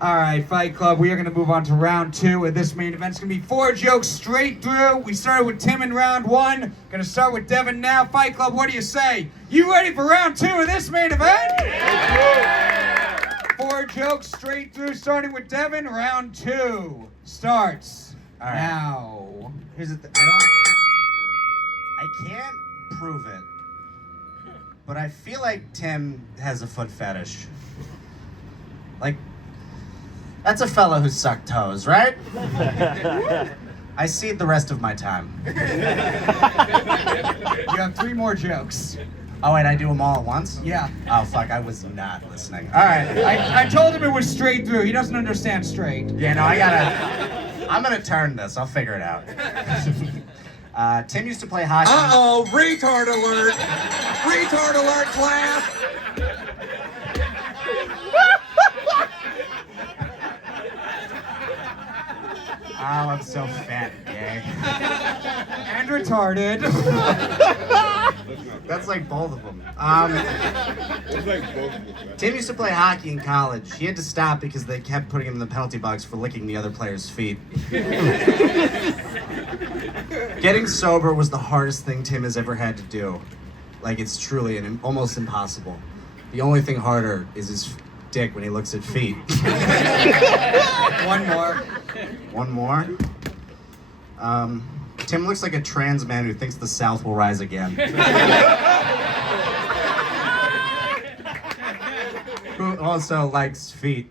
All right, Fight Club, we are going to move on to round 2 of this main event. It's going to be 4 jokes straight through. We started with Tim in round 1. Going to start with Devon now. Fight Club, what do you say? You ready for round 2 of this main event? Yeah. 4 jokes straight through, starting with Devon. Round 2 starts All right. now. Here's the thing. I can't prove it, but I feel like Tim has a foot fetish. Like, that's a fella who sucked toes, right? I see it the rest of my time. You have 3 more jokes. Oh, wait, I do them all at once? Yeah. Oh, fuck, I was not listening. All right. I told him it was straight through. He doesn't understand straight. Yeah, no, I'm gonna turn this. I'll figure it out. Tim used to play hockey. Uh-oh, retard alert! Retard alert, class! Oh, I'm so fat and gay. And retarded. That's like both of them. Tim used to play hockey in college. He had to stop because they kept putting him in the penalty box for licking the other player's feet. Getting sober was the hardest thing Tim has ever had to do. Like, it's truly almost impossible. The only thing harder is his dick when he looks at feet. One more. One more? Tim looks like a trans man who thinks the South will rise again. Who also likes feet.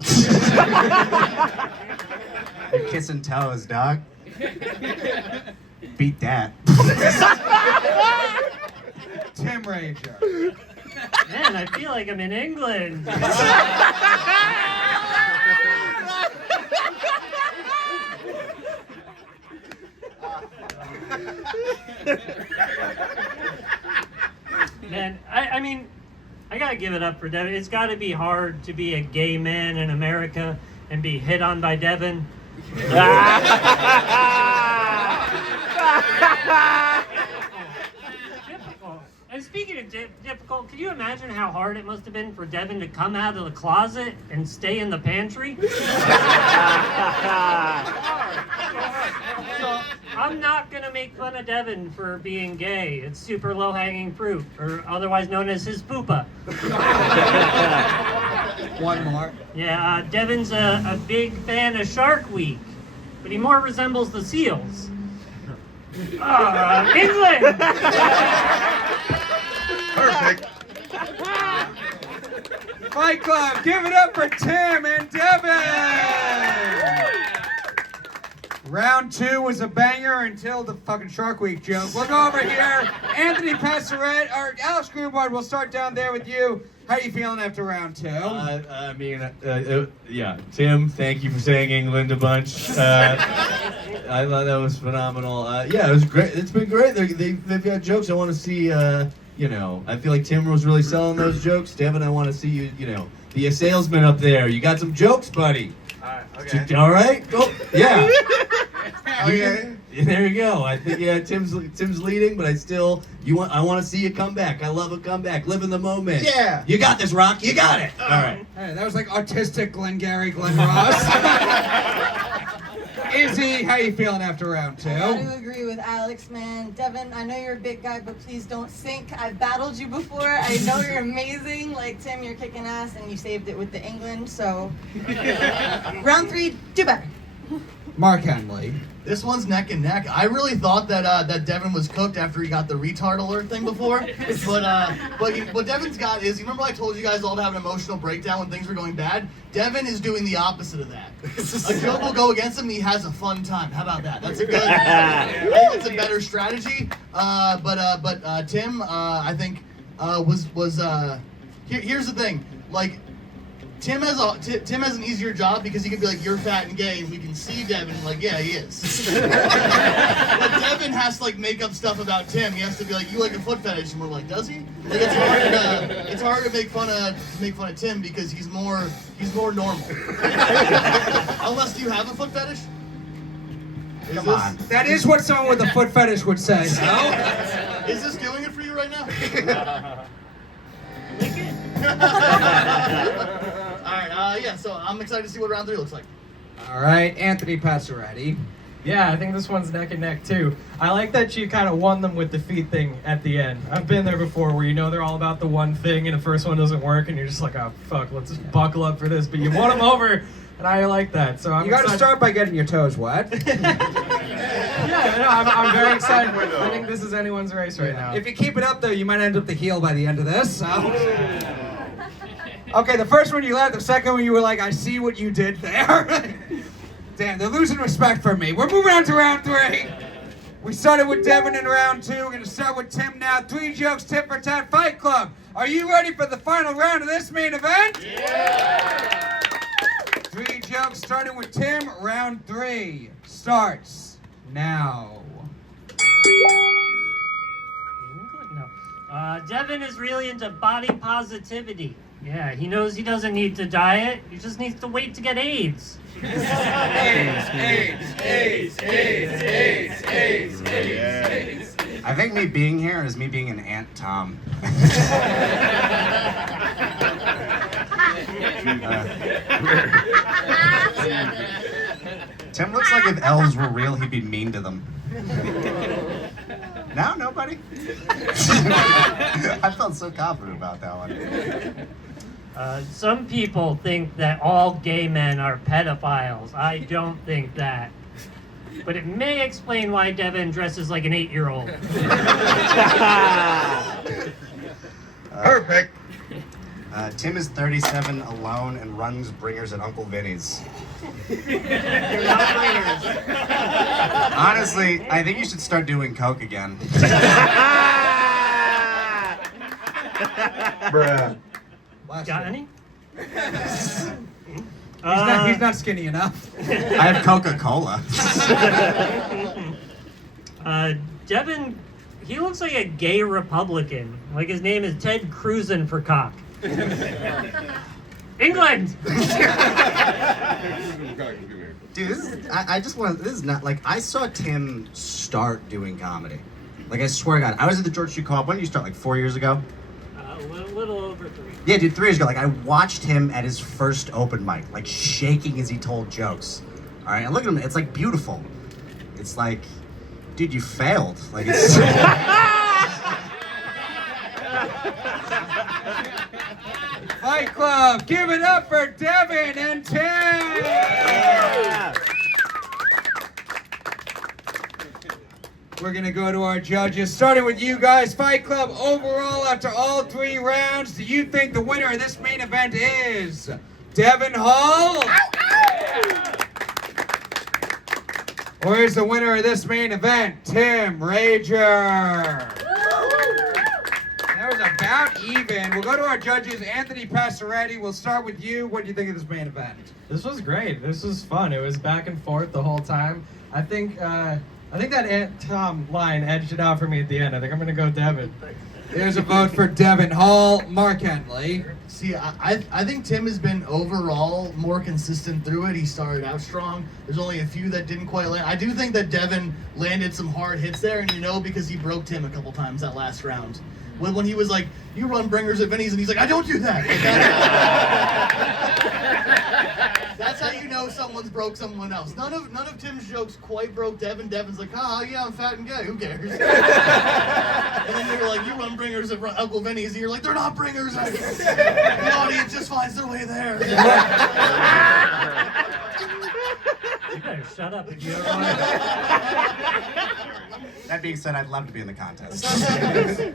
You're kissing toes, dog. Beat that. Tim Rager. Man, I feel like I'm in England. Man, I mean, I gotta give it up for Devon. It's gotta be hard to be a gay man in America and be hit on by Devon. Difficult. And speaking of difficult, can you imagine how hard it must have been for Devon to come out of the closet and stay in the pantry? So I'm not gonna make fun of Devon for being gay. It's super low-hanging fruit, or otherwise known as his poopa. One more. Yeah, Devon's a big fan of Shark Week, but he more resembles the seals. England! Perfect. Fight Club, give it up for Tim and Devon! Round 2 was a banger until the fucking Shark Week joke. Look over here. Anthony Passaretti, or Alex Grubard, we'll start down there with you. How you feeling after round 2? Yeah. Tim, thank you for saying England a bunch. I thought that was phenomenal. Yeah, it was great. It's been great. They've got jokes. I want to see, I feel like Tim was really selling those jokes. Devon, I want to see you, be a salesman up there. You got some jokes, buddy. Okay. All right? Oh, yeah. Okay. There you go. I think Tim's leading, but I want to see you come back. I love a comeback. Live in the moment. Yeah. You got this, Rock. You got it. All right. Hey, that was like autistic Glengarry Glen Ross. Izzy, how you feeling after round 2? I gotta agree with Alex, man. Devon, I know you're a big guy, but please don't sink. I've battled you before. I know you're amazing. Like, Tim, you're kicking ass, and you saved it with the England, so... Round 3, do better. Mark Henely. This one's neck and neck. I really thought that Devon was cooked after he got the retard alert thing before, but what Devon's got is, you remember I told you guys all to have an emotional breakdown when things were going bad? Devon is doing the opposite of that. A joke will go against him and he has a fun time. How about that? That's a good. I think it's a better strategy. But Tim, I think was here's the thing, like. Tim has an easier job because he can be like, you're fat and gay, and we can see Devon like, yeah, he is. But Devon has to like make up stuff about Tim. He has to be like, you like a foot fetish, and we're like, does he? Like, it's hard to make fun of Tim because he's more normal. Unless you have a foot fetish. Come on. That is what someone with a foot fetish would say. No? Is this doing it for you right now? Alright, yeah, so I'm excited to see what round 3 looks like. All right, Anthony Passaretti. Yeah, I think this one's neck and neck too. I like that you kind of won them with the feet thing at the end. I've been there before where you know they're all about the one thing and the first one doesn't work and you're just like, oh fuck, let's just buckle up for this. But you won them over and I like that. So You got to start by getting your toes wet. Yeah, no, I'm very excited. I think this is anyone's race right now. If you keep it up though, you might end up the heel by the end of this. So. Okay, the first one you laughed, the second one you were like, I see what you did there. Damn, they're losing respect for me. We're moving on to round 3. We started with Devon in round 2. We're going to start with Tim now. 3 jokes, tit for tat, Fight Club. Are you ready for the final round of this main event? Yeah! 3 jokes, starting with Tim. Round 3 starts now. Devon is really into body positivity. Yeah, he knows he doesn't need to diet. He just needs to wait to get AIDS. AIDS. I think me being here is me being an Aunt Tom. Tim looks like if elves were real, he'd be mean to them. No, nobody? I felt so confident about that one. Some people think that all gay men are pedophiles. I don't think that. But it may explain why Devon dresses like an 8-year-old. Perfect. Tim is 37, alone, and runs bringers at Uncle Vinny's. Honestly, I think you should start doing coke again. Bruh. Got any? He's not skinny enough. I have Coca-Cola. Devon, he looks like a gay Republican. Like his name is Ted Cruzin for cock. England! Dude, this is not, like, I saw Tim start doing comedy. Like, I swear to God, I was at the George Street Co-op. When did you start, like 4 years ago? A little over 3. Yeah, dude, 3 years ago. Like, I watched him at his first open mic, like, shaking as he told jokes. All right, and look at him, it's, like, beautiful. It's like, dude, you failed. Like, it's... Fight Club, give it up for Devon and Tim! Yeah. We're gonna go to our judges, starting with you guys. Fight Club, overall, after all 3 rounds, do you think the winner of this main event is Devon Hall? Or is the winner of this main event Tim Rager? That was about even. We'll go to our judges. Anthony Passaretti, we'll start with you. What do you think of this main event? This was great. This was fun. It was back and forth the whole time. I think that Aunt Tom line edged it out for me at the end. I think I'm gonna go Devon. There's a vote for Devon Hall. Mark Henely. See, I think Tim has been overall more consistent through it. He started out strong. There's only a few that didn't quite land. I do think that Devon landed some hard hits there, and because he broke Tim a couple times that last round. When he was like, you run bringers at Vinny's, and he's like, I don't do that. That's how you know someone's broke someone else. None of Tim's jokes quite broke Devon. Devon's like, yeah, I'm fat and gay. Who cares? And then you're like, you run bringers at Uncle Vinny's, and you're like, they're not bringers. The audience just finds their way there. You better shut up if you ever That being said, I'd love to be in the contest.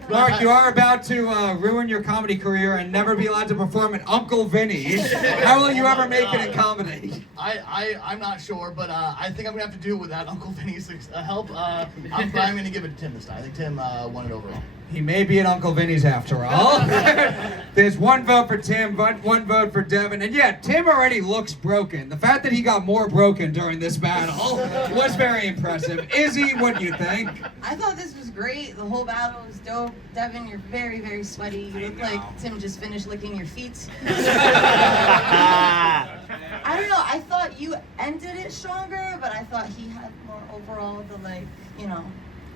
Mark, you are about to ruin your comedy career and never be allowed to perform at Uncle Vinny's. How will you ever make it in comedy? I'm not sure, but I think I'm gonna have to do it without Uncle Vinny's help. I'm gonna give it to Tim this time. I think Tim won it overall. He may be at Uncle Vinny's after all. There's 1 vote for Tim, 1 vote for Devon. And yeah, Tim already looks broken. The fact that he got more broken during this battle was very impressive. Izzy, what do you think? I thought this was great. The whole battle was dope. Devon, you're very, very sweaty. You look like Tim just finished licking your feet. I don't know. I thought you ended it stronger, but I thought he had more overall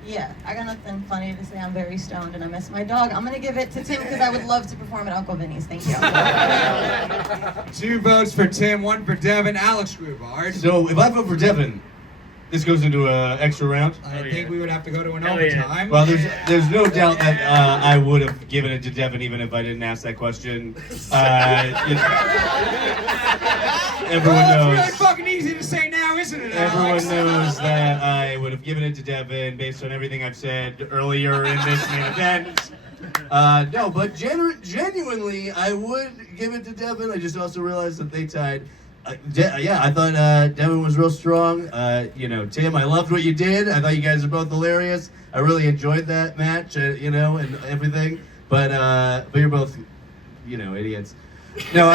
Yeah, I got nothing funny to say. I'm very stoned and I miss my dog. I'm gonna give it to Tim because I would love to perform at Uncle Vinny's. Thank you. 2 votes for Tim, 1 for Devon. Alex Grubard. So if I vote for Devon, This goes into an extra round. I think we would have to go to an Hell yeah. overtime. Well, there's no doubt that I would have given it to Devon even if I didn't ask that question. Everyone It's knows. really fucking easy to say now, isn't it, Everyone Alex? knows that I would have given it to Devon based on everything I've said earlier in this main event. No, but genuinely, I would give it to Devon. I just also realized that they tied. Yeah, I thought Devon was real strong. Tim, I loved what you did. I thought you guys are both hilarious. I really enjoyed that match, and everything. But you're both, idiots. No,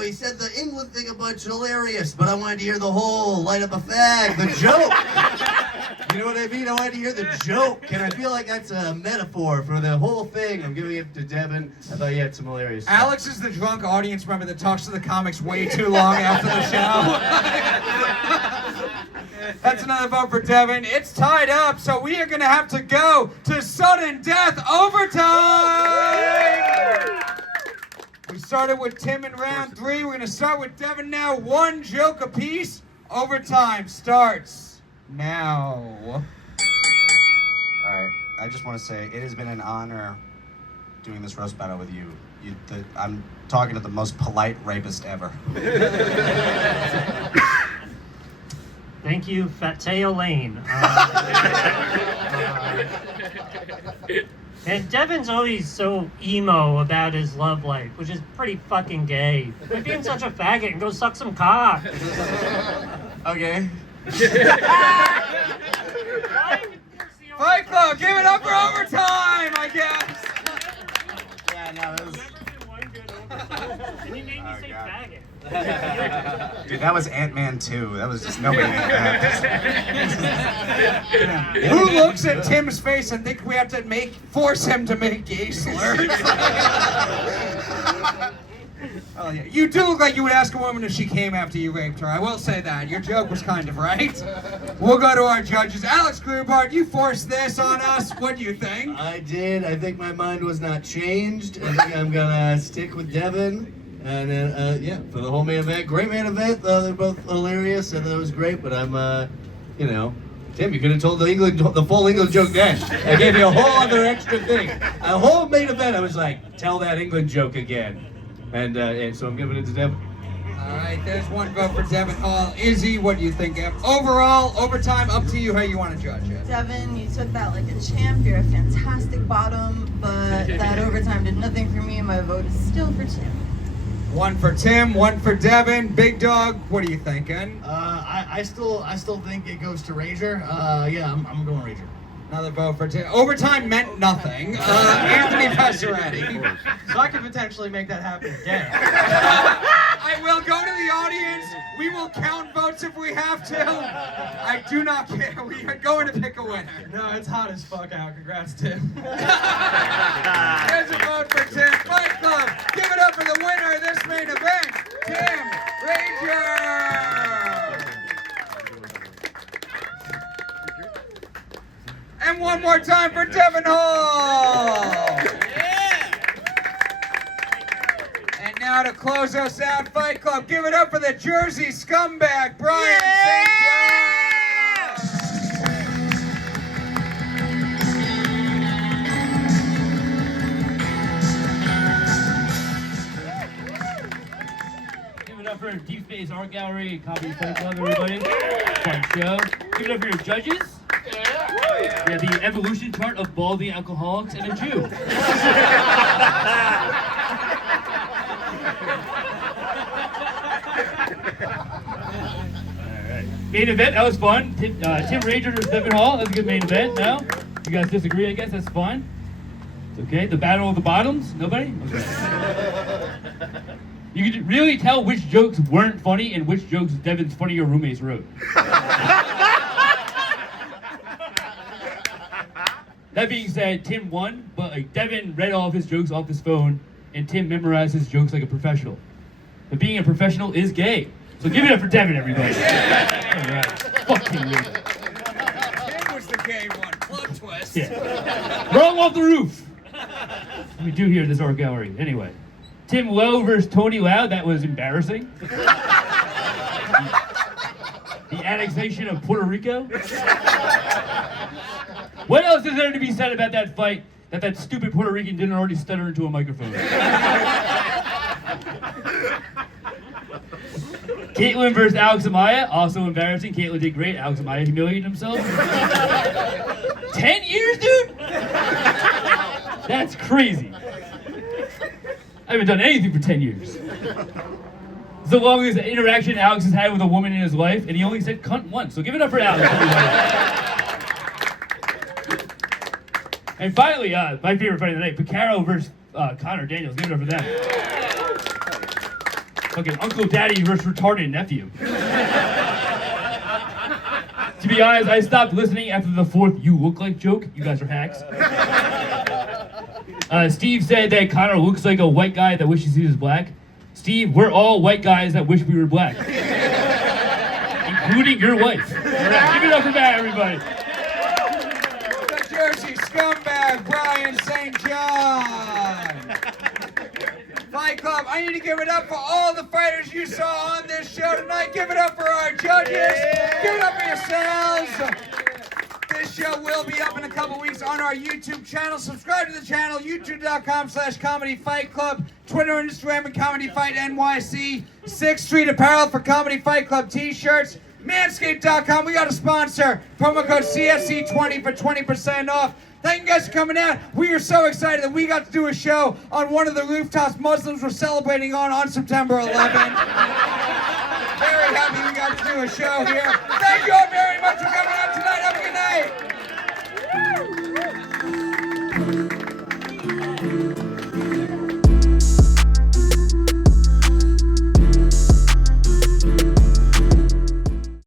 he said the England thing a bunch hilarious, but I wanted to hear the whole light up a fag, the joke. You know what I mean? I wanted to hear the joke, and I feel like that's a metaphor for the whole thing. I'm giving it to Devon. I thought you had some hilarious stuff. Alex is the drunk audience member that talks to the comics way too long after the show. That's another vote for Devon. It's tied up, so we are going to have to go to sudden death overtime. We started with Tim in round 3. We're going to start with Devon now. 1 joke apiece. Overtime starts now. All right, I just want to say it has been an honor doing this roast battle with you. I'm talking to the most polite rapist ever. Thank you, Fat Tail Lane. And Devon's always so emo about his love life, which is pretty fucking gay. Quit being such a faggot and go suck some cock. Okay. Fight Club, give it up for overtime, I guess. Yeah, no, that was... And you made me say faggot. Dude, that was Ant-Man 2. That was just nobody did that. Who looks at Tim's face and think we have to force him to make gay slurs? Oh, yeah. You do look like you would ask a woman if she came after you raped her. I will say that. Your joke was kind of right. We'll go to our judges. Alex Grubard, you forced this on us. What do you think? I did. I think my mind was not changed. I think I'm gonna stick with Devon. And then, for the whole main event, great main event. They're both hilarious, and that was great. But I'm, Tim, you could have told the full England joke then. I gave you a whole other extra thing. A whole main event, I was like, tell that England joke again. And so I'm giving it to Devon. All right, there's 1 vote for Devon Hall. Izzy, what do you think? Overall, overtime, up to you how you want to judge it. Devon, you took that like a champ. You're a fantastic bottom, but that overtime did nothing for me. My vote is still for Tim. 1 for Tim, 1 for Devon. Big Dog, what are you thinking? I still think it goes to Rager. I'm going Rager. Another vote for Tim. Overtime meant nothing. Anthony Passaretti. So I could potentially make that happen again. I will go to the audience. We will count votes if we have to. I do not care. We are going to pick a winner. No, it's hot as fuck out. Congrats, Tim. There's a vote for Tim. Fight Club. Give it up for the winner of this main event, Tim Rager. And 1 more time for Devon Hall. And now to close us out, Fight Club, give it up for the Jersey scumbag, Brian St. Give it up for Deep Space Art Gallery and Comedy Fight Club, everybody. Fun show. Give it up for your judges. Yeah, the evolution chart of baldy alcoholics and a Jew. Main event, that was fun. Tim Rager versus Devon Hall, that's a good main event. Now, you guys disagree, I guess, that's fine. It's okay. The battle of the bottoms, nobody? Okay. You could really tell which jokes weren't funny and which jokes Devon's funnier roommates wrote. That being said, Tim won, but Devon read all of his jokes off his phone, and Tim memorized his jokes like a professional. But being a professional is gay. So give it up for Devon, everybody. Yeah. All right. Fuck Tim Rager. Tim was the gay one. Plot twist. Yeah. Wrong off the roof. We do here at this art gallery. Anyway. Tim Lowe versus Tony Lowe. That was embarrassing. annexation of Puerto Rico? What else is there to be said about that fight that stupid Puerto Rican didn't already stutter into a microphone? Kaitlyn versus Alex Amaya, also embarrassing. Kaitlyn did great. Alex Amaya humiliated himself. 10 years, dude? That's crazy. I haven't done anything for 10 years. It's the longest interaction Alex has had with a woman in his life, and he only said cunt once. So give it up for Alex, everybody. And finally, my favorite fight of the night, Pocaro versus Connor Daniels. Give it up for them. Fucking Uncle Daddy versus retarded nephew. To be honest, I stopped listening after the 4th "you look like" joke. You guys are hacks. Steve said that Connor looks like a white guy that wishes he was black. Steve, we're all white guys that wish we were black. Including your wife. Give it up for that, everybody. The Jersey scumbag, Brian St. John. Fight Club, I need to give it up for all the fighters you saw on this show tonight. Give it up for our judges. Give it up for yourselves. This show will be up in a couple weeks on our YouTube channel. Subscribe to the channel, youtube.com/Comedy Fight Club, Twitter and Instagram at Comedy Fight NYC, 6th Street Apparel for Comedy Fight Club t-shirts, Manscaped.com. We got a sponsor. Promo code CFC20 for 20% off. Thank you guys for coming out. We are so excited that we got to do a show on one of the rooftops Muslims were celebrating on September 11th. Very happy we got to do a show here. Thank you all very much for coming out.